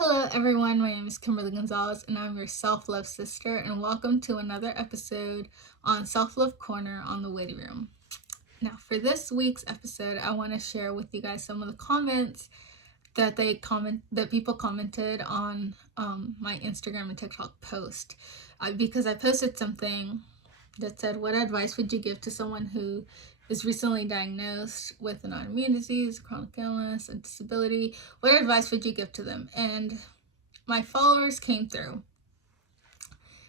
Hello everyone, my name is Kimberly Gonzalez and I'm your self-love sister, and welcome to another episode on Self-Love Corner on the Waiting Room. Now for this week's episode, I want to share with you guys some of the comments that people commented on my Instagram and TikTok post. Because I posted something that said, what advice would you give to someone who is recently diagnosed with an autoimmune disease, chronic illness, a disability? What advice would you give to them? And my followers came through.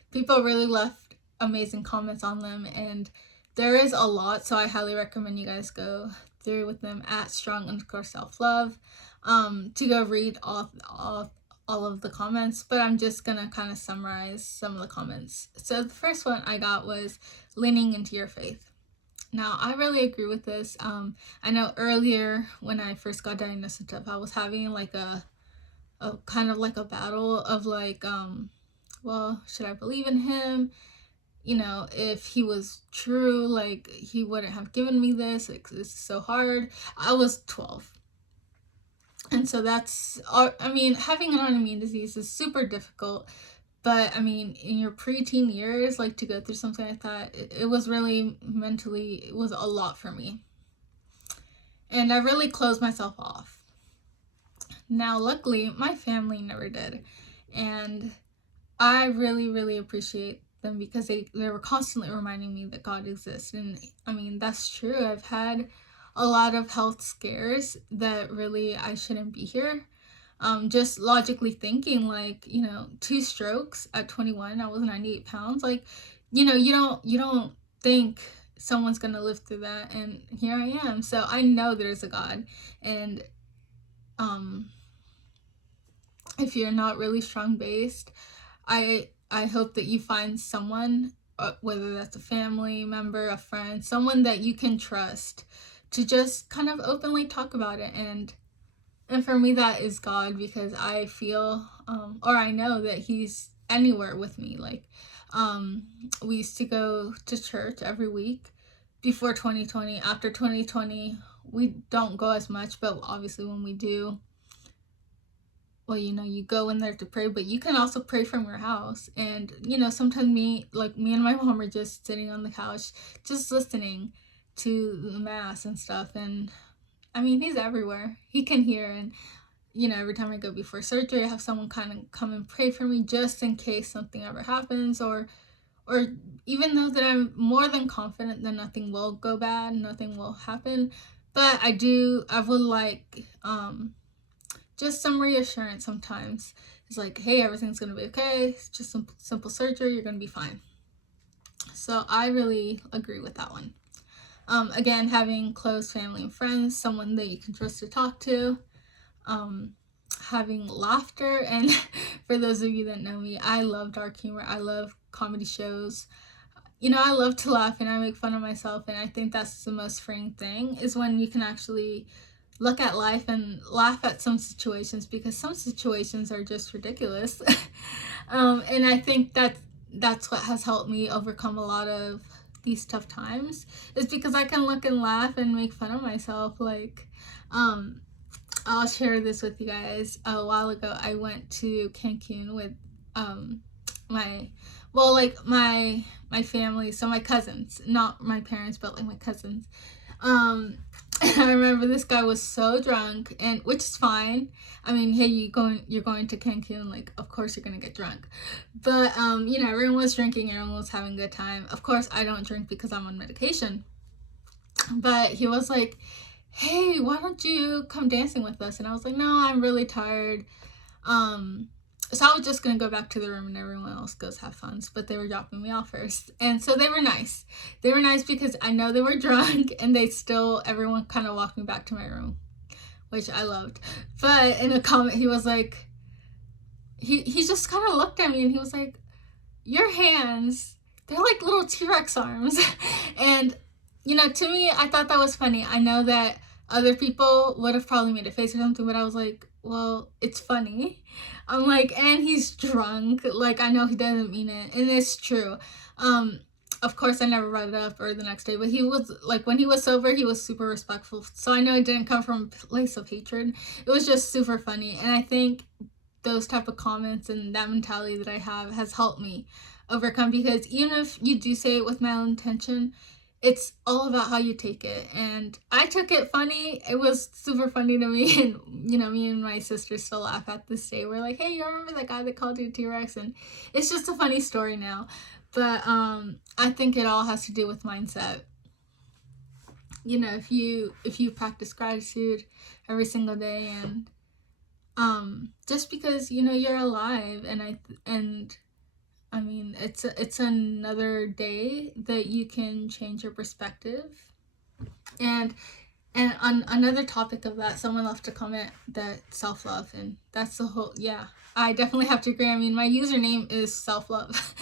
People really left amazing comments on them, and there is a lot, so I highly recommend you guys go through with them at strong_self-love to go read all of the comments, but I'm just gonna kind of summarize some of the comments. So the first one I got was leaning into your faith. Now, I really agree with this. I know earlier when I first got diagnosed with stuff, I was having like a kind of like a battle of like, well, should I believe in him? You know, if he was true, like he wouldn't have given me this. Like, this is so hard. I was 12. And so that's, I mean, having an autoimmune disease is super difficult. But I mean, in your preteen years, like to go through something like that, it was really mentally, it was a lot for me. And I really closed myself off. Now, luckily, my family never did. And I really, really appreciate them because they were constantly reminding me that God exists. And I mean, that's true. I've had a lot of health scares that really I shouldn't be here. Just logically thinking, like, 2 strokes at 21, I was 98 pounds. Like, you don't think someone's gonna live through that, and here I am. So I know there's a God, and if you're not really strong based, I hope that you find someone, whether that's a family member, a friend, someone that you can trust, to just kind of openly talk about it. And for me, that is God, because I feel, or I know that he's anywhere with me. Like, we used to go to church every week before 2020. After 2020, we don't go as much, but obviously when we do, well, you go in there to pray, but you can also pray from your house. And, sometimes me and my mom are just sitting on the couch, just listening to the mass and stuff. And I mean, he's everywhere. He can hear. And, every time I go before surgery, I have someone kind of come and pray for me just in case something ever happens, or even though that I'm more than confident that nothing will go bad, nothing will happen. But I would like, just some reassurance sometimes. It's like, hey, everything's going to be okay. It's just simple surgery. You're going to be fine. So I really agree with that one. Again, having close family and friends, someone that you can trust to talk to, having laughter. And for those of you that know me, I love dark humor. I love comedy shows. I love to laugh, and I make fun of myself. And I think that's the most freeing thing, is when you can actually look at life and laugh at some situations, because some situations are just ridiculous. And I think that's what has helped me overcome a lot of these tough times, is because I can look and laugh and make fun of myself. Like, I'll share this with you guys. A while ago, I went to Cancun with my family, so my cousins, not my parents, but like my cousins. I remember this guy was so drunk, and which is fine. I mean, hey, you're going to Cancun, like, of course you're gonna get drunk. But everyone was drinking, everyone was having a good time. Of course, I don't drink because I'm on medication. But he was like, hey, why don't you come dancing with us? And I was like, no, I'm really tired. So I was just gonna go back to the room, and everyone else goes have fun. But they were dropping me off first. And so they were nice. They were nice because I know they were drunk, and everyone kind of walked me back to my room, which I loved. But in a comment, he was like, he just kind of looked at me, and he was like, your hands, they're like little T-Rex arms. And, to me, I thought that was funny. I know that other people would have probably made a face or something, but I was like, well, it's funny. I'm like, and he's drunk. Like, I know he doesn't mean it. And it's true. Of course, I never brought it up or the next day, but he was, like, when he was sober, he was super respectful. So I know it didn't come from a place of hatred. It was just super funny. And I think those type of comments and that mentality that I have has helped me overcome, because even if you do say it with malintention, it's all about how you take it. And I took it funny. It was super funny to me. And, me and my sister still laugh at this day. We're like, hey, you remember that guy that called you a T-Rex? And it's just a funny story now. But I think it all has to do with mindset. If you practice gratitude every single day, and just because you're alive, and I mean, it's another day that you can change your perspective. And on another topic of that, someone left a comment that self-love, and that's the whole, yeah, I definitely have to agree. I mean, my username is self-love.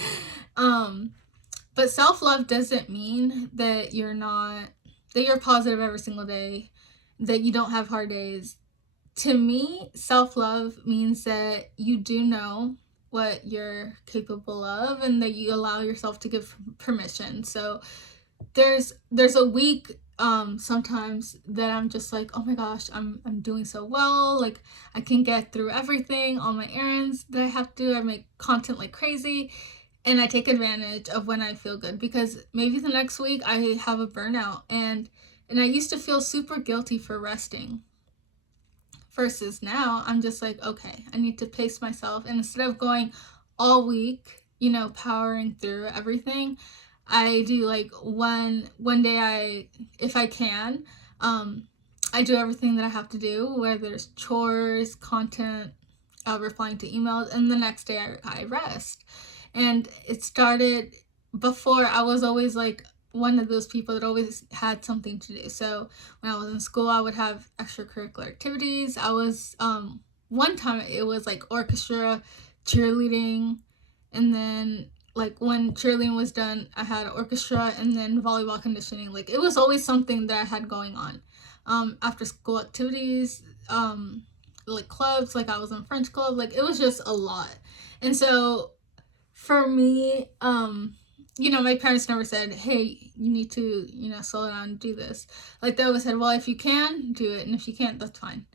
But self-love doesn't mean that you're positive every single day, that you don't have hard days. To me, self-love means that you do know what you're capable of, and that you allow yourself to give permission. So there's a week sometimes that I'm just like, oh my gosh, I'm doing so well, like I can get through everything, all my errands that I have to do, I make content like crazy, and I take advantage of when I feel good, because maybe the next week I have a burnout, and I used to feel super guilty for resting. Versus now, I'm just like, okay, I need to pace myself. And instead of going all week, powering through everything, I do like one day, if I can, I do everything that I have to do, whether it's chores, content, replying to emails, and the next day I rest. And it started before. I was always like one of those people that always had something to do. So when I was in school, I would have extracurricular activities. I was one time it was like orchestra, cheerleading, and then like when cheerleading was done, I had orchestra, and then volleyball conditioning. Like it was always something that I had going on. After school activities, like clubs, like I was in French club, like it was just a lot. And so for me, my parents never said, hey, you need to, slow down and do this. Like they always said, well, if you can, do it. And if you can't, that's fine.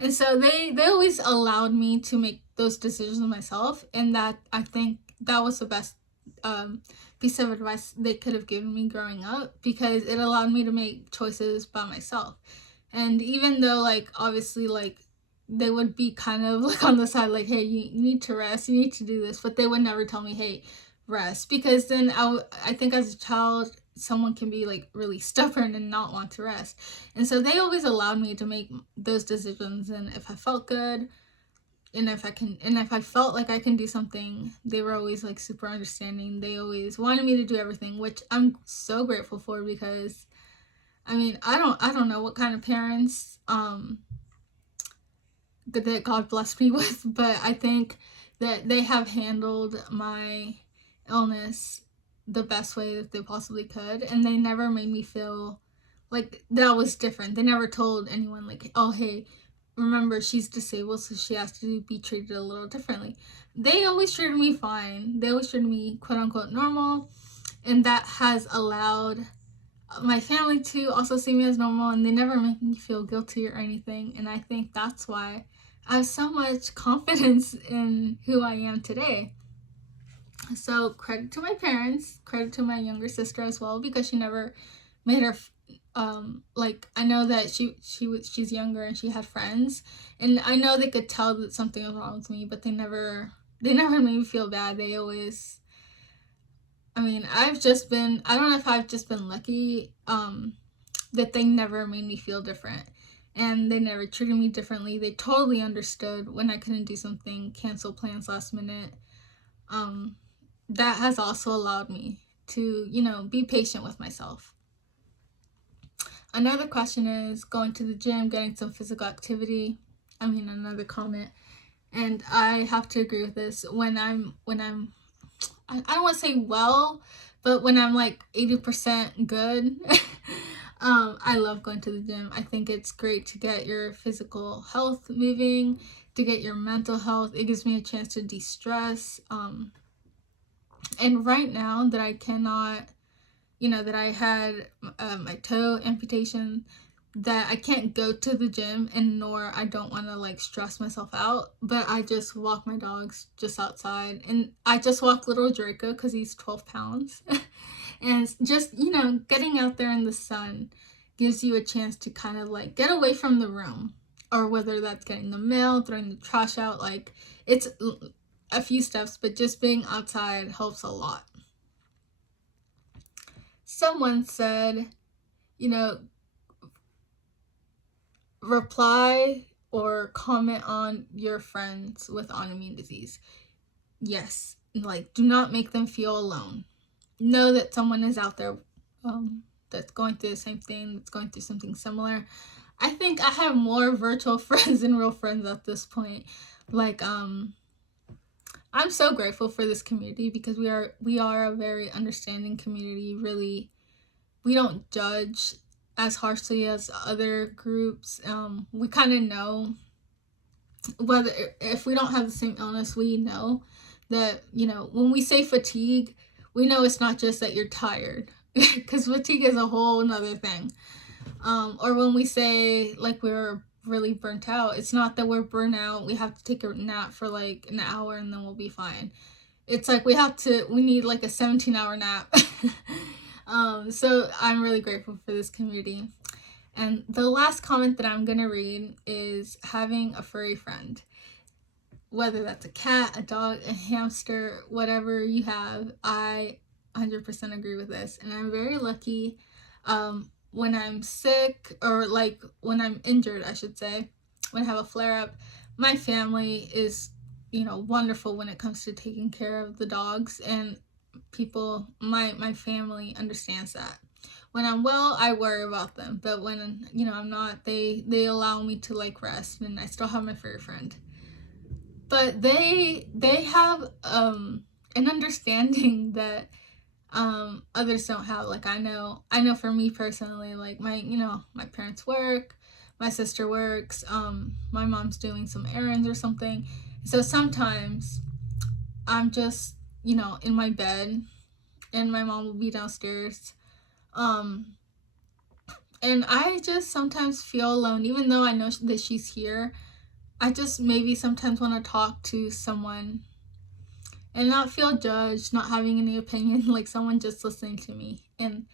And so they always allowed me to make those decisions myself. And that, I think that was the best piece of advice they could have given me growing up, because it allowed me to make choices by myself. And even though, like, obviously, like, they would be kind of like on the side, like, hey, you need to rest, you need to do this, but they would never tell me, hey, rest, because then I think as a child, someone can be like really stubborn and not want to rest. And so they always allowed me to make those decisions, and if I felt good, and if I felt like I can do something, they were always like super understanding. They always wanted me to do everything, which I'm so grateful for, because I mean, I don't know what kind of parents that God blessed me with, but I think that they have handled my illness the best way that they possibly could, and they never made me feel like that was different. They never told anyone like, oh, hey, remember, she's disabled, so she has to be treated a little differently. They always treated me fine. They always treated me quote unquote normal, and that has allowed my family to also see me as normal, and they never make me feel guilty or anything. And I think that's why I have so much confidence in who I am today. So credit to my parents, credit to my younger sister as well, because she never made her like, I know that she's younger and she had friends, and I know they could tell that something was wrong with me, but they never made me feel bad. They always, I mean, I don't know if I've just been lucky that they never made me feel different, and they never treated me differently. They totally understood when I couldn't do something, cancel plans last minute. That has also allowed me to, be patient with myself. Another question is going to the gym, getting some physical activity. I mean, another comment, and I have to agree with this. When I'm I don't want to say well, but when I'm like 80% good, I love going to the gym. I think it's great to get your physical health moving, to get your mental health. It gives me a chance to de-stress. And right now that I cannot, that I had my toe amputation, that I can't go to the gym, and nor I don't want to like stress myself out, but I just walk my dogs just outside, and I just walk little Draco because he's 12 pounds. And just, getting out there in the sun gives you a chance to kind of like get away from the room, or whether that's getting the mail, throwing the trash out. Like, it's a few steps, but just being outside helps a lot. Someone said, reply or comment on your friends with autoimmune disease. Yes, like, do not make them feel alone. Know that someone is out there that's going through the same thing, that's going through something similar. I think I have more virtual friends than real friends at this point. Like, I'm so grateful for this community, because we are a very understanding community. Really, we don't judge as harshly as other groups. We kind of know whether, if we don't have the same illness, we know that, when we say fatigue, we know it's not just that you're tired, because fatigue is a whole nother thing. Or when we say like we're really burnt out, it's not that we're burnt out, we have to take a nap for like an hour and then we'll be fine. It's like we need like a 17-hour nap. So I'm really grateful for this community. And the last comment that I'm gonna read is having a furry friend. Whether that's a cat, a dog, a hamster, whatever you have, I 100% agree with this. And I'm very lucky. When I'm sick, or like when I'm injured, I should say, when I have a flare-up, my family is, wonderful when it comes to taking care of the dogs, and people, my family understands that. When I'm well, I worry about them, but when, I'm not, they allow me to like rest, and I still have my furry friend. But they have an understanding that others don't have. Like, I know for me personally, like my parents work, my sister works, my mom's doing some errands or something. So sometimes I'm just, in my bed, and my mom will be downstairs. And I just sometimes feel alone, even though I know that she's here. I just maybe sometimes want to talk to someone and not feel judged, not having any opinion, like someone just listening to me. And,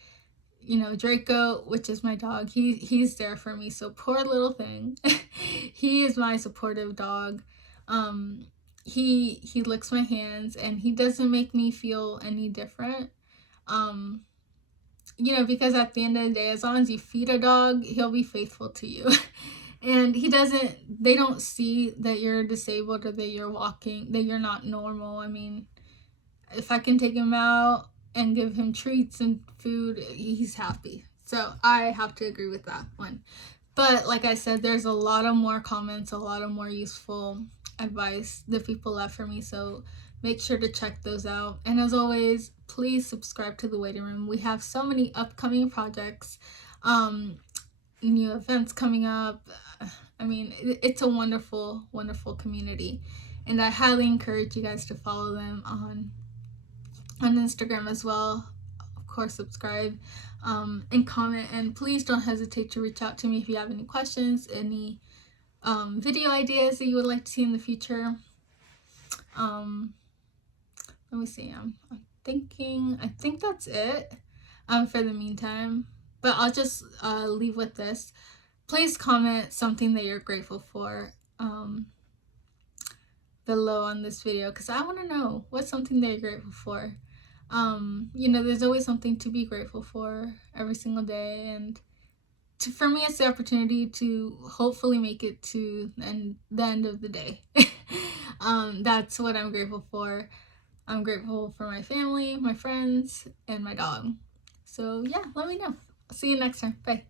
Draco, which is my dog, he's there for me. So poor little thing. He is my supportive dog. He licks my hands, and he doesn't make me feel any different. Because at the end of the day, as long as you feed a dog, he'll be faithful to you. And they don't see that you're disabled, or that you're walking, that you're not normal. I mean, if I can take him out and give him treats and food, he's happy. So I have to agree with that one. But like I said, there's a lot of more comments, a lot of more useful advice that people left for me. So make sure to check those out. And as always, please subscribe to The Waiting Room. We have so many upcoming projects, new events coming up. I mean, it's a wonderful, wonderful community. And I highly encourage you guys to follow them on Instagram as well. Of course, subscribe and comment. And please don't hesitate to reach out to me if you have any questions, any video ideas that you would like to see in the future. Let me see. I'm thinking. I think that's it for the meantime. But I'll just leave with this. Please comment something that you're grateful for below on this video, because I want to know what's something that you're grateful for. There's always something to be grateful for every single day, and for me, it's the opportunity to hopefully make it to the end of the day. That's what I'm grateful for. I'm grateful for my family, my friends, and my dog. So yeah, let me know. I'll see you next time. Bye.